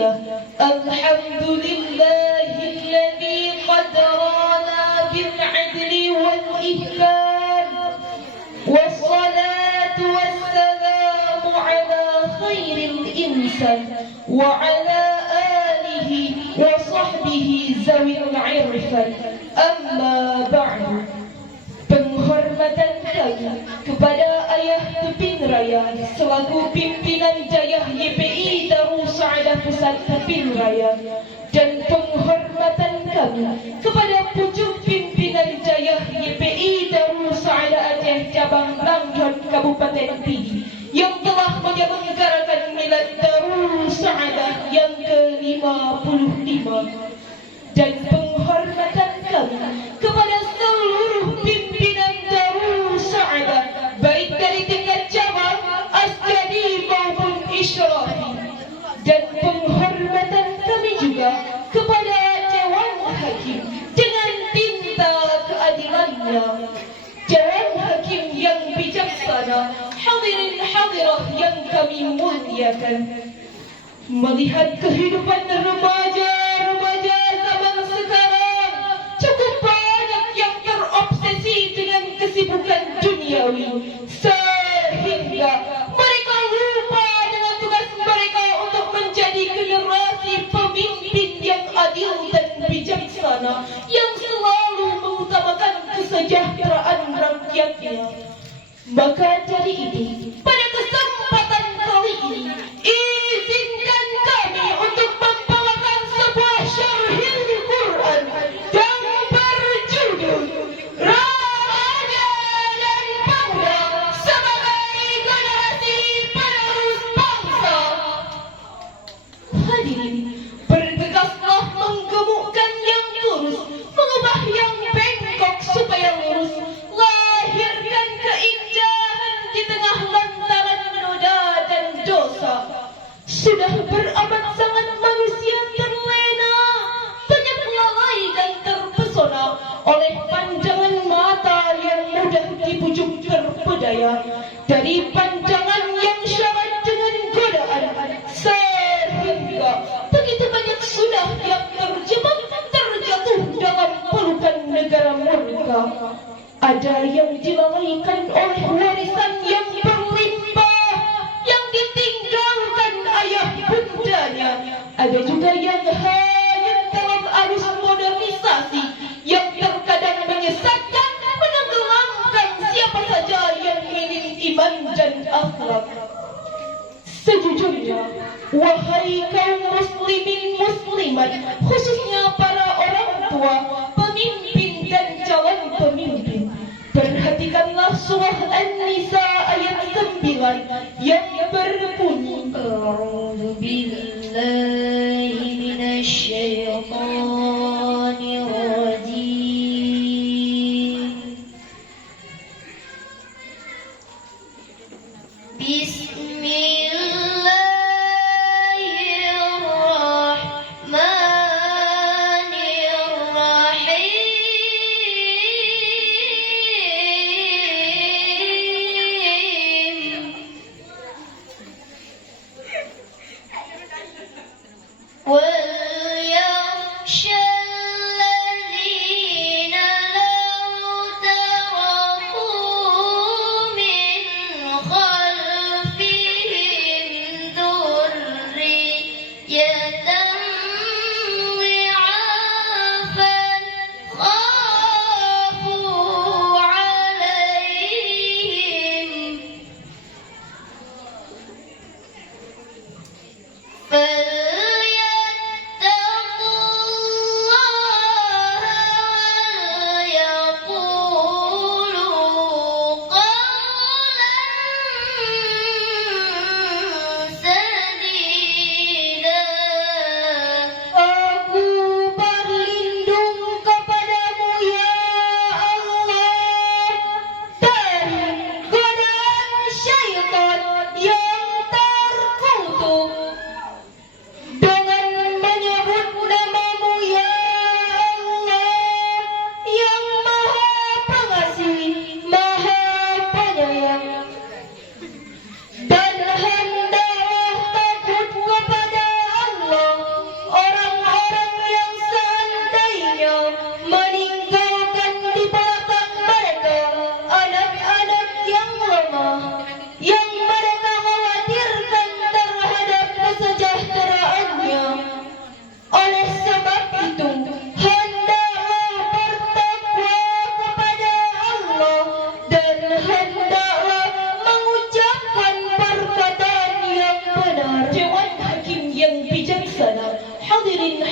الله الحمد لله الذي قدرنا بالعدل والإحسان والصلاة والسلام على خير الإنسان وعلى آله وصحبه ذوي العرفان أما بعد. Penghormatan kami kepada Ayah Tepin Raya selaku pimpinan Jayah YPI Darul Saadah Pusat Tepin Raya, dan penghormatan kami kepada pucuk pimpinan Jayah YPI Darul Saadah Aceh Cabang Langkat Kabupaten Pidi yang telah menyelenggarakan milad Darul Saadah yang ke-55, dan penghormatan kami kepada seluruh pimpinan Darul Saadah baik dari tingkat cabang, asjadi maupun isyrafi, dan penghormatan kami juga kepada Dewan Hakim dengan tinta keadilannya, Dewan Hakim yang bijaksana, hadirin hadirah yang kami muliakan. Melihat kehidupan remaja-remaja zaman sekarang cukup banyak yang terobsesi dengan kesibukan duniawi, sehingga mereka lupa dengan tugas mereka untuk menjadi generasi pemimpin yang adil dan bijaksana yang selalu mengutamakan kesejahteraan rakyatnya. Maka dari itu, pada kesempatan kali ini, izinkan kami untuk membawakan sebuah syarhil Quran yang berjudul Remaja dan Pemuda sebagai Generasi Penerus Bangsa. Hadirin, bergegaslah menggemukkan yang lurus, mengubah yang bengkok supaya lurus, lahirkan keindahan di tengah lantaran noda dan dosa. Sudah beramat sangat manusia terlena, banyak lalai dan terpesona oleh pandangan mata yang mudah dibujuk terpedaya dari pandangan yang syarat dengan godaan, sehingga begitu banyak sudah yang terjebak terjatuh dalam pelukan negara murka. Ada yang dilalaikan oleh warisan yang berlimpah yang ditinggalkan ayah bundanya. Ada juga yang hanyut dalam arus modernisasi yang terkadang menyesatkan, menenggelamkan siapa saja yang minim iman dan akhlak. Sejujurnya, wahai kaum muslimin muslimat, khususnya para orang tua, pemimpin dan calon pemimpin, perhatikanlah surah An-Nisa ayat 9 yang berbunyi A'udzu billahi minasyaitonir rajim.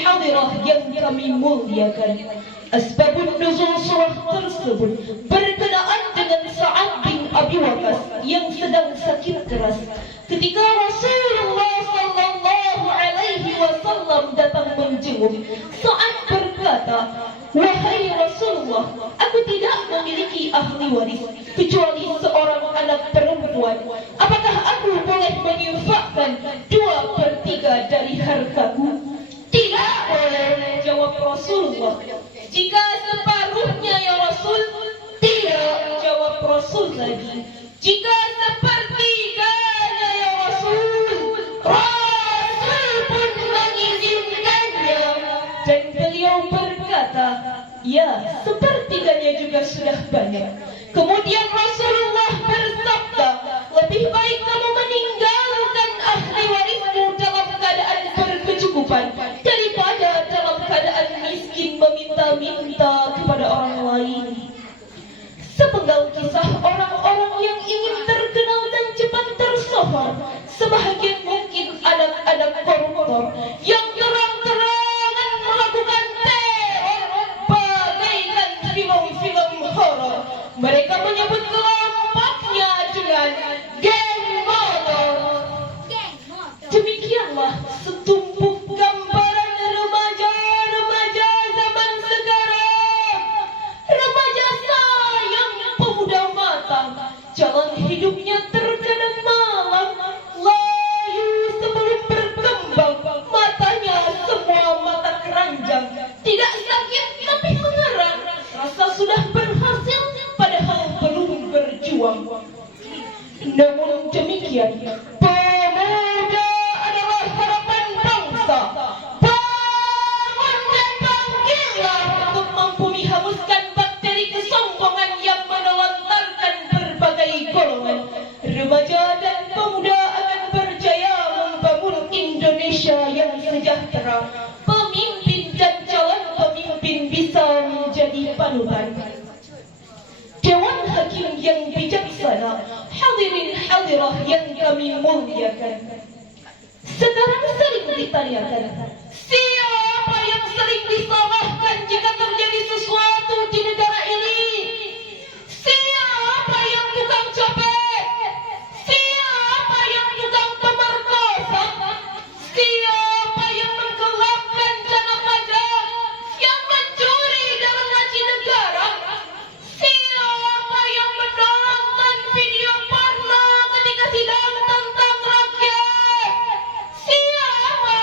hadirah yang kami muliakan, asbabun nuzul surah tersebut berkenaan dengan Sa'ad bin Abi Waqqas yang sedang sakit keras ketika Rasulullah sallallahu alaihi wasallam datang menjenguk. Sa'ad berkata, "Wahai Rasulullah, aku tidak memiliki ahli waris kecuali seorang anak perempuan. Apakah aku boleh menyinfakkan 2/3 dari hartaku?" "Tidak boleh," jawab Rasulullah. "Jika separuhnya ya Rasul?" "Tidak," jawab Rasul lagi. "Jika sepertiganya ya Rasul?" Rasul pun mengizinkannya dan beliau berkata, "Ya, sepertiganya juga sudah banyak." Kemudian Rasulullah bersabda, "Lebih baik kamu meninggalkan ahli warismu dalam keadaan berkecukupan daripada dalam keadaan miskin meminta-minta kepada orang lain." Sepenggal kisah orang-orang yang ingin terkenal dan cepat tersohor, sebahagian mungkin anak-anak koruptor yang terang-terangan melakukan teror bagaikan film-film horor. Mereka menyebut kelompoknya dengan geng motor. Demikianlah setumpuk gambaran remaja-remaja zaman sekarang. Remaja sayang pemuda matang, jalan hidupnya terkadang malang, layu sebelum berkembang, matanya semua mata keranjang, tidak sakit tapi mengerang, rasa sudah berhasil padahal belum berjuang. Namun demikian, pemuda adalah harapan bangsa. Bangun dan bangkitlah untuk mampu menghapuskan bakteri kesombongan yang menelantarkan berbagai golongan. Remaja dan pemuda akan berjaya membangun Indonesia yang sejahtera. Pemimpin dan calon pemimpin bisa menjadi panutan. Dewan Hakim yang bijaksana, hadirin hadirah yang kami muliakan. Sekarang sering ditanyakan, siapa yang sering disalahkan jika terjadi sesuatu di negara ini? Siapa yang tukang copet? Siapa yang tukang pemerkosa? Siapa yang menggelapkan dana pajak? Yang mencuri dalam laci negara? Siapa yang menonton video porno ketika sidang tentang rakyat? Siapa?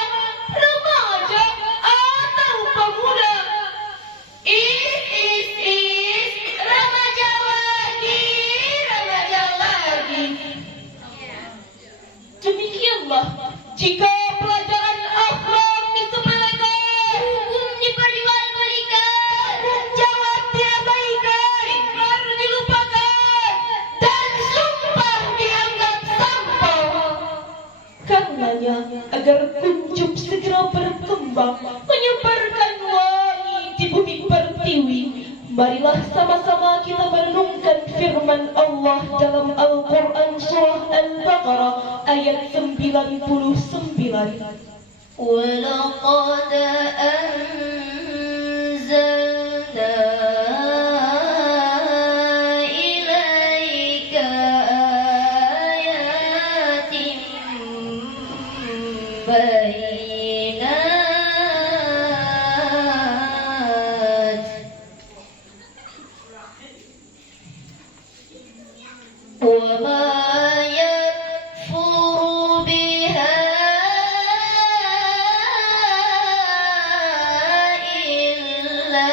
Remaja atau pemuda? Remaja lagi, remaja lagi. Demikianlah jika pelajaran akhlak disepelekan, hukum diperjualbelikan, jawab diabaikan, ikrar dilupakan, dan sumpah dianggap sampah. Karenanya, agar kuncup segera berkembang, menyebarkan wangi di bumi pertiwi, marilah sama-sama kita merenungkan firman Allah dalam Al-Quran surah Al-Baqarah ayat 99. وَلَقَدْ أَنزَلْنَا إِلَيْكَ آيَاتٍ بَيِّنَاتٍ وَمَا يَكْفُرُ بِهَا إِلَّا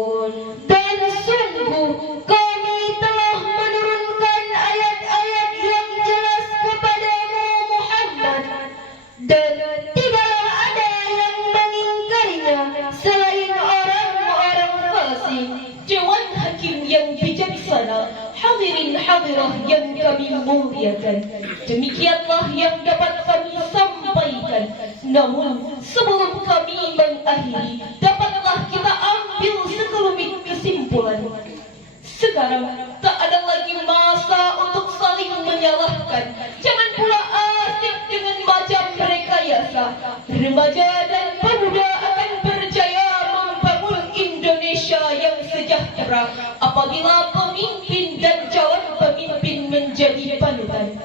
الْفَاسِقُونَ. Dan sungguh kami telah menurunkan ayat-ayat yang jelas kepadamu Muhammad, dan tidaklah ada yang mengingkarinya selain orang-orang fasik. Dewan Hakim yang bijaksana, hadirin hadirah yang kami muliakan, demikianlah yang dapat kami sampaikan. Namun sebelum kami mengakhiri, dapatlah kita ambil sekelumit kesimpulan. Sekarang tak ada lagi masa untuk saling menyalahkan sejahtera apabila pemimpin dan calon pemimpin menjadi panutan.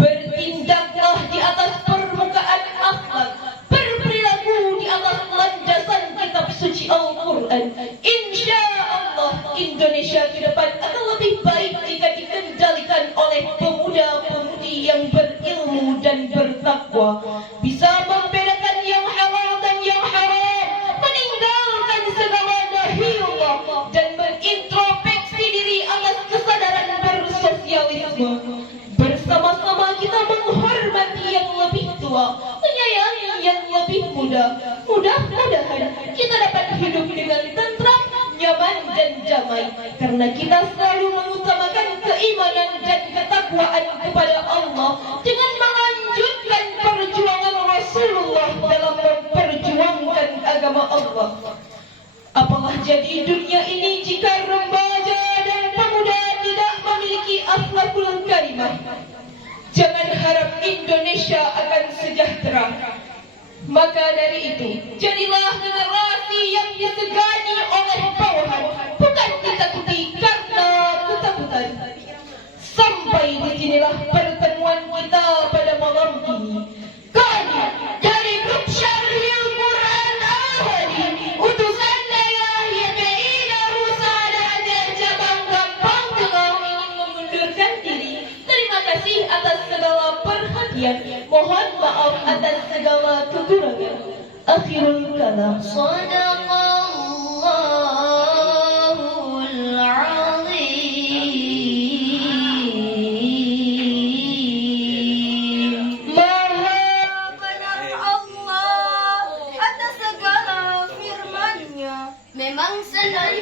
Bertindaklah di atas permukaan akhlak, berperilaku di atas landasan kitab suci Al-Quran. Insya Allah Indonesia ke depan akan lebih baik jika dikendalikan oleh pemuda-pemudi yang berilmu dan bertakwa, bisa membedakan yang halal dan yang haram, meninggalkan segala nahiyullah dan mengintrospeksi diri atas kesadaran bersosialisme. Bersama-sama kita menghormati yang lebih tua, menyayangi yang lebih muda. Mudah-mudahan kita dapat hidup dengan tentram, nyaman dan damai, karena kita selalu mengutamakan keimanan dan ketakwaan kepada Allah dengan melanjutkan perjuangan Rasulullah dalam memperjuangkan agama Allah. Apalah jadi dunia ini jika remaja dan pemuda tidak memiliki akhlakul karimah? Jangan harap Indonesia akan sejahtera. Maka dari itu, jadilah generasi yang disegani oleh bawahan, bukan ditakuti karena ketakutan. Sampai disinilah pertemuan kita pada malam ini. Kami dari grup Syarhil Quran Al-Hadi, utusan daerah YPI Darussalam dan cabang Gampang Tengah ingin mengundurkan diri. Terima kasih atas segala perhatian. Mohon maaf atas segala kekurangan. Akhirul kalam. Sadaqallahul azim. Maha benar Allah atas segala firman-Nya. Memang sandal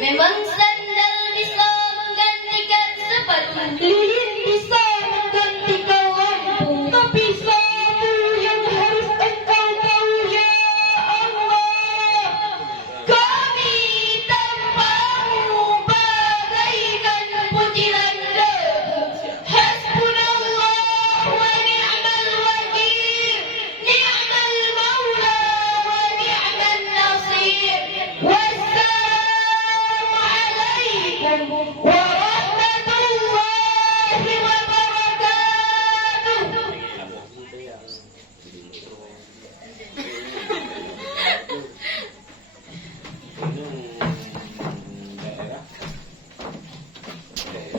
Memang sandal bisa menggantikan sepatu. Lilin bisa